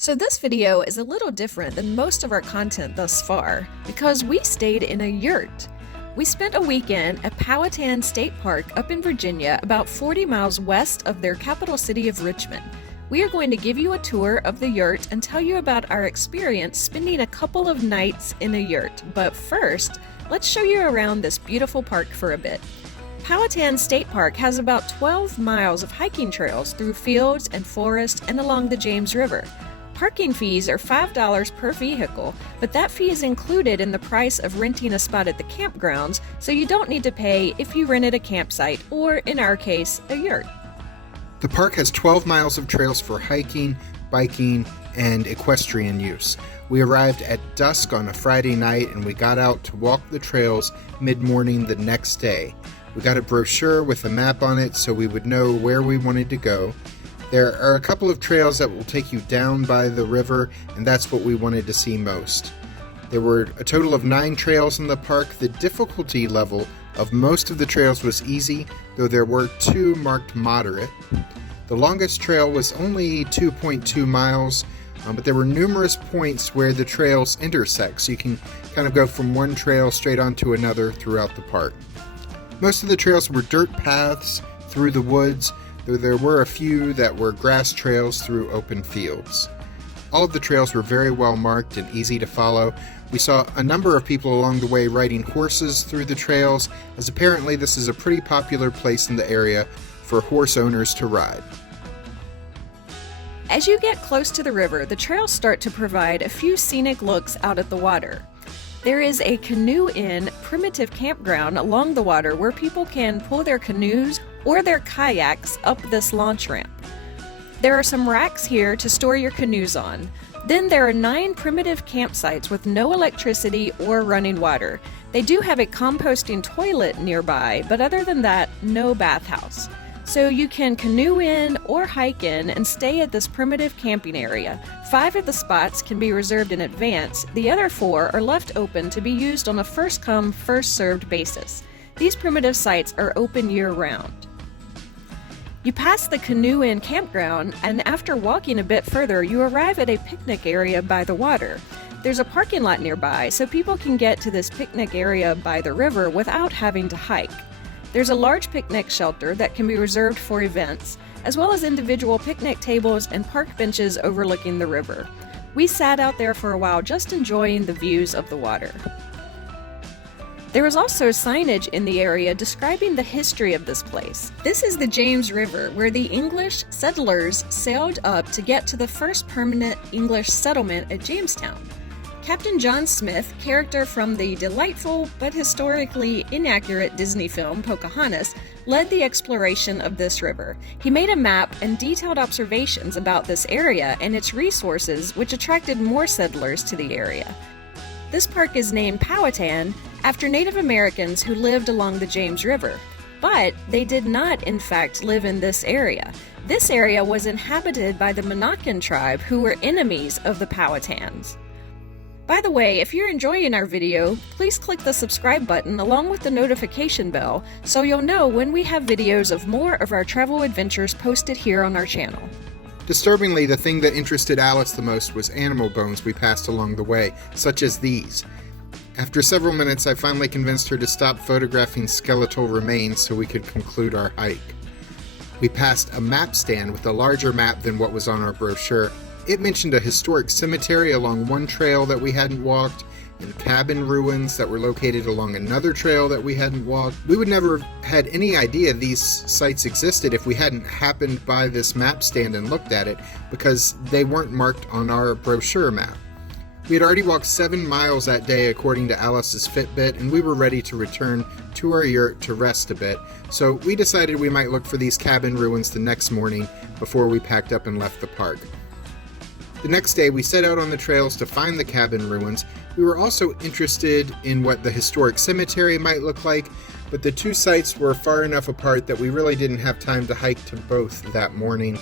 So this video is a little different than most of our content thus far because we stayed in a yurt. We spent a weekend at Powhatan State Park up in Virginia, about 40 miles west of their capital city of Richmond. We are going to give you a tour of the yurt and tell you about our experience spending a couple of nights in a yurt. But first, let's show you around this beautiful park for a bit. Powhatan State Park has about 12 miles of hiking trails through fields and forest and along the James River. Parking fees are $5 per vehicle, but that fee is included in the price of renting a spot at the campgrounds, so you don't need to pay if you rented a campsite or, in our case, a yurt. The park has 12 miles of trails for hiking, biking, and equestrian use. We arrived at dusk on a Friday night and we got out to walk the trails mid-morning the next day. We got a brochure with a map on it so we would know where we wanted to go. There are a couple of trails that will take you down by the river, and that's what we wanted to see most. There were a total of 9 trails in the park. The difficulty level of most of the trails was easy, though there were 2 marked moderate. The longest trail was only 2.2 miles, but there were numerous points where the trails intersect, so you can kind of go from one trail straight onto another throughout the park. Most of the trails were dirt paths through the woods, though there were a few that were grass trails through open fields. All of the trails were very well marked and easy to follow. We saw a number of people along the way riding horses through the trails, as apparently this is a pretty popular place in the area for horse owners to ride. As you get close to the river, the trails start to provide a few scenic looks out at the water. There is a Canoeing primitive campground along the water where people can pull their canoes or their kayaks up this launch ramp. There are some racks here to store your canoes on. Then there are 9 primitive campsites with no electricity or running water. They do have a composting toilet nearby, but other than that, no bathhouse. So you can canoe in or hike in and stay at this primitive camping area. 5 of the spots can be reserved in advance. The other 4 are left open to be used on a first-come, first-served basis. These primitive sites are open year-round. You pass the Canoeing campground, and after walking a bit further, you arrive at a picnic area by the water. There's a parking lot nearby, so people can get to this picnic area by the river without having to hike. There's a large picnic shelter that can be reserved for events, as well as individual picnic tables and park benches overlooking the river. We sat out there for a while just enjoying the views of the water. There is also signage in the area describing the history of this place. This is the James River, where the English settlers sailed up to get to the first permanent English settlement at Jamestown. Captain John Smith, character from the delightful but historically inaccurate Disney film Pocahontas, led the exploration of this river. He made a map and detailed observations about this area and its resources, which attracted more settlers to the area. This park is named Powhatan after Native Americans who lived along the James River, but they did not, in fact, live in this area. This area was inhabited by the Monacan tribe, who were enemies of the Powhatans. By the way, if you're enjoying our video, please click the subscribe button along with the notification bell so you'll know when we have videos of more of our travel adventures posted here on our channel. Disturbingly, the thing that interested Alice the most was animal bones we passed along the way, such as these. After several minutes, I finally convinced her to stop photographing skeletal remains so we could conclude our hike. We passed a map stand with a larger map than what was on our brochure. It mentioned a historic cemetery along one trail that we hadn't walked, and cabin ruins that were located along another trail that we hadn't walked. We would never have had any idea these sites existed if we hadn't happened by this map stand and looked at it, because they weren't marked on our brochure map. We had already walked 7 miles that day according to Alice's Fitbit, and we were ready to return to our yurt to rest a bit, so we decided we might look for these cabin ruins the next morning before we packed up and left the park. The next day, we set out on the trails to find the cabin ruins. We were also interested in what the historic cemetery might look like, but the 2 sites were far enough apart that we really didn't have time to hike to both that morning.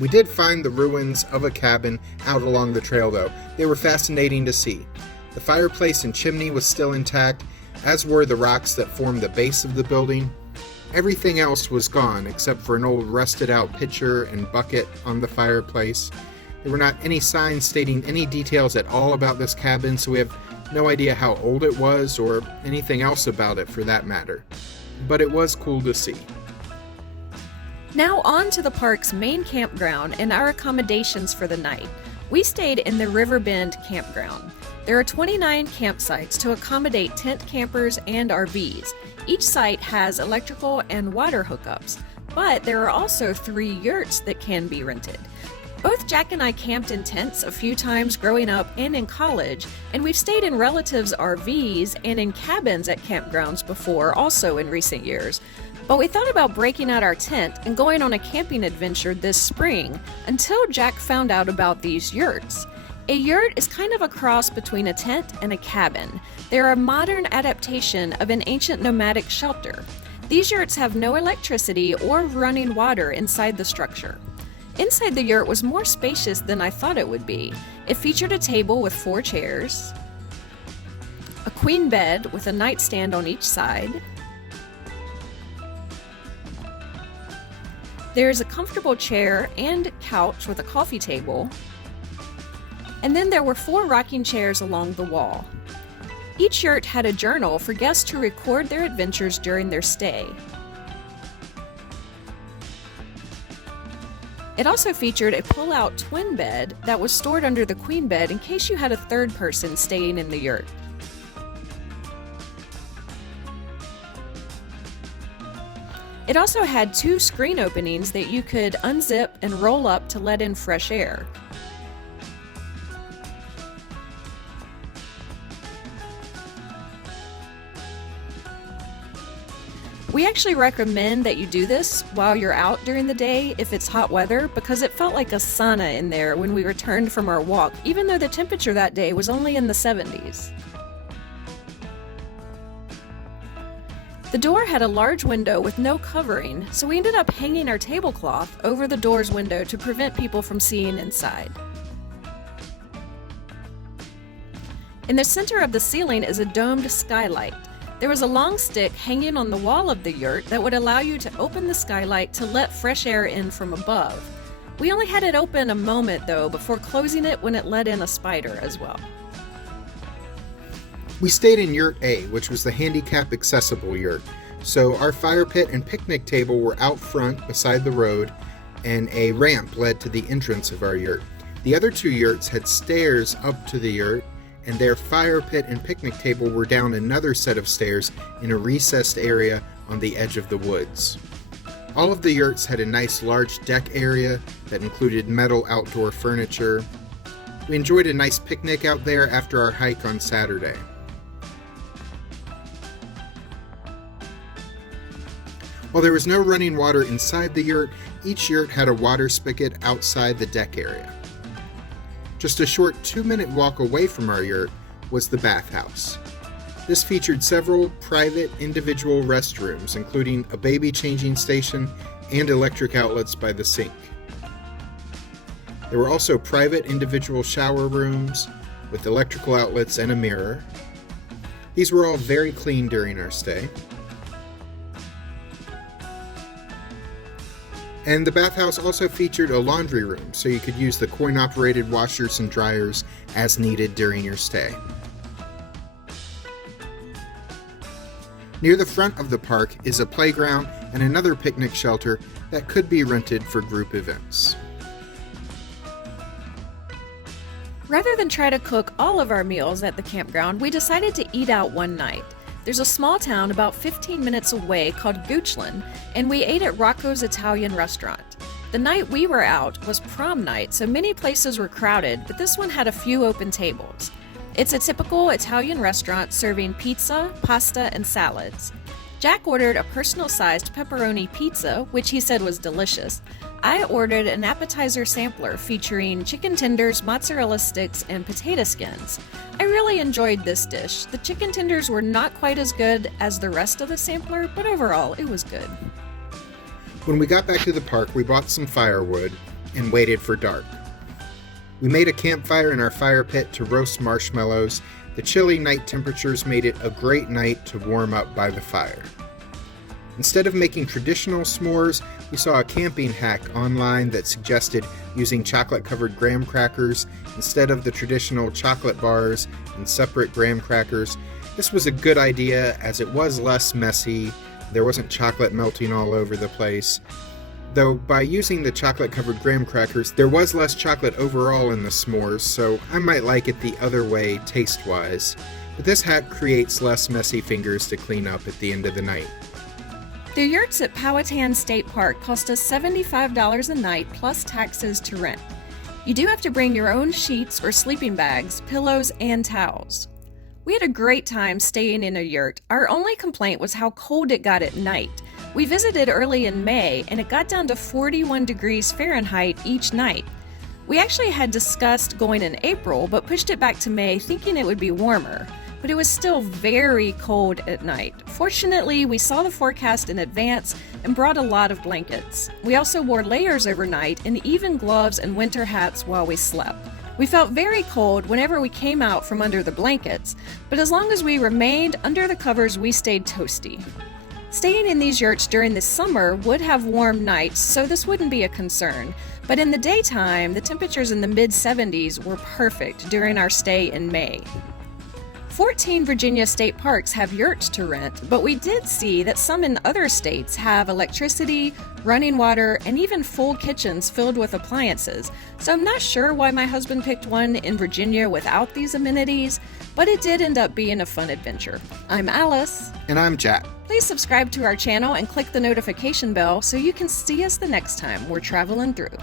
We did find the ruins of a cabin out along the trail, though. They were fascinating to see. The fireplace and chimney was still intact, as were the rocks that formed the base of the building. Everything else was gone, except for an old rusted-out pitcher and bucket on the fireplace. There were not any signs stating any details at all about this cabin, so we have no idea how old it was or anything else about it for that matter. But it was cool to see. Now on to the park's main campground and our accommodations for the night. We stayed in the Riverbend Campground. There are 29 campsites to accommodate tent campers and RVs. Each site has electrical and water hookups, but there are also 3 yurts that can be rented. Both Jack and I camped in tents a few times growing up and in college, and we've stayed in relatives' RVs and in cabins at campgrounds before, also in recent years. But we thought about breaking out our tent and going on a camping adventure this spring until Jack found out about these yurts. A yurt is kind of a cross between a tent and a cabin. They're a modern adaptation of an ancient nomadic shelter. These yurts have no electricity or running water inside the structure. Inside the yurt was more spacious than I thought it would be. It featured a table with 4 chairs, a queen bed with a nightstand on each side. There is a comfortable chair and couch with a coffee table. And then there were 4 rocking chairs along the wall. Each yurt had a journal for guests to record their adventures during their stay. It also featured a pull-out twin bed that was stored under the queen bed in case you had a third person staying in the yurt. It also had 2 screen openings that you could unzip and roll up to let in fresh air. We actually recommend that you do this while you're out during the day if it's hot weather, because it felt like a sauna in there when we returned from our walk, even though the temperature that day was only in the 70s. The door had a large window with no covering, so we ended up hanging our tablecloth over the door's window to prevent people from seeing inside. In the center of the ceiling is a domed skylight. There was a long stick hanging on the wall of the yurt that would allow you to open the skylight to let fresh air in from above. We only had it open a moment though before closing it when it let in a spider as well. We stayed in Yurt A, which was the handicap accessible yurt. So our fire pit and picnic table were out front beside the road, and a ramp led to the entrance of our yurt. The other 2 yurts had stairs up to the yurt, and their fire pit and picnic table were down another set of stairs in a recessed area on the edge of the woods. All of the yurts had a nice large deck area that included metal outdoor furniture. We enjoyed a nice picnic out there after our hike on Saturday. While there was no running water inside the yurt, each yurt had a water spigot outside the deck area. Just a short 2-minute walk away from our yurt was the bathhouse. This featured several private individual restrooms, including a baby changing station and electric outlets by the sink. There were also private individual shower rooms with electrical outlets and a mirror. These were all very clean during our stay. And the bathhouse also featured a laundry room, so you could use the coin-operated washers and dryers as needed during your stay. Near the front of the park is a playground and another picnic shelter that could be rented for group events. Rather than try to cook all of our meals at the campground, we decided to eat out one night. There's a small town about 15 minutes away called Goochland, and we ate at Rocco's Italian restaurant. The night we were out was prom night, so many places were crowded, but this one had a few open tables. It's a typical Italian restaurant serving pizza, pasta, and salads. Jack ordered a personal-sized pepperoni pizza, which he said was delicious. I ordered an appetizer sampler featuring chicken tenders, mozzarella sticks, and potato skins. I really enjoyed this dish. The chicken tenders were not quite as good as the rest of the sampler, but overall, it was good. When we got back to the park, we bought some firewood and waited for dark. We made a campfire in our fire pit to roast marshmallows. The chilly night temperatures made it a great night to warm up by the fire. Instead of making traditional s'mores, We saw a camping hack online that suggested using chocolate-covered graham crackers instead of the traditional chocolate bars and separate graham crackers. This was a good idea as it was less messy. There wasn't chocolate melting all over the place. Though by using the chocolate-covered graham crackers, there was less chocolate overall in the s'mores, so I might like it the other way taste-wise. But this hack creates less messy fingers to clean up at the end of the night. The yurts at Powhatan State Park cost us $75 a night plus taxes to rent. You do have to bring your own sheets or sleeping bags, pillows, and towels. We had a great time staying in a yurt. Our only complaint was how cold it got at night. We visited early in May, and it got down to 41 degrees Fahrenheit each night. We actually had discussed going in April, but pushed it back to May thinking it would be warmer. But it was still very cold at night. Fortunately, we saw the forecast in advance and brought a lot of blankets. We also wore layers overnight and even gloves and winter hats while we slept. We felt very cold whenever we came out from under the blankets, but as long as we remained under the covers, we stayed toasty. Staying in these yurts during the summer would have warm nights, so this wouldn't be a concern. But in the daytime, the temperatures in the mid-70s were perfect during our stay in May. 14 Virginia state parks have yurts to rent, but we did see that some in other states have electricity, running water, and even full kitchens filled with appliances. So I'm not sure why my husband picked one in Virginia without these amenities, but it did end up being a fun adventure. I'm Alice. And I'm Jack. Please subscribe to our channel and click the notification bell so you can see us the next time we're traveling through.